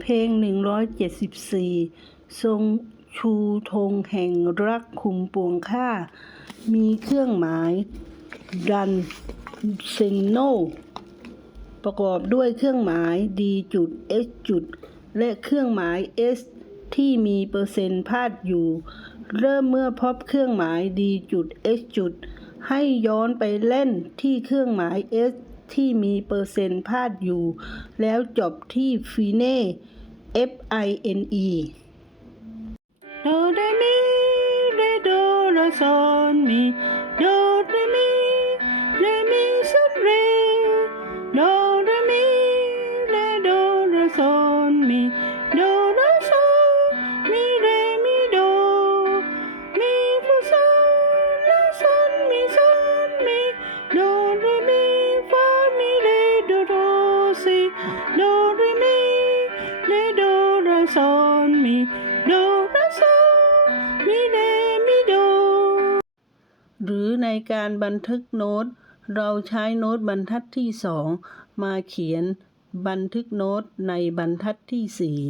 เพลง 174 ทรงชูธงแห่งรักคุมปวงค่า มีเครื่องหมาย ดันเซนโน ประกอบด้วยเครื่องหมาย D จุด S จุด และเครื่องหมาย S ที่มีเปอร์เซ็นต์พลาดอยู่ เริ่มเมื่อพบเครื่องหมาย D จุด S จุด ให้ย้อนไปเล่นที่เครื่องหมาย S ที่มีเปอร์เซ็นต์พลาดอยู่ แล้วจบที่ฟีเน่ F I N E โดเรมีเรโดลาซอนมีโดเรมีเรมีซอนเรโดเรมีเรโดลาซอนมี ในการบันทึกโน้ต เราใช้โน้ตบรรทัดที่สองมาเขียนบันทึกโน้ตในบรรทัดที่สี่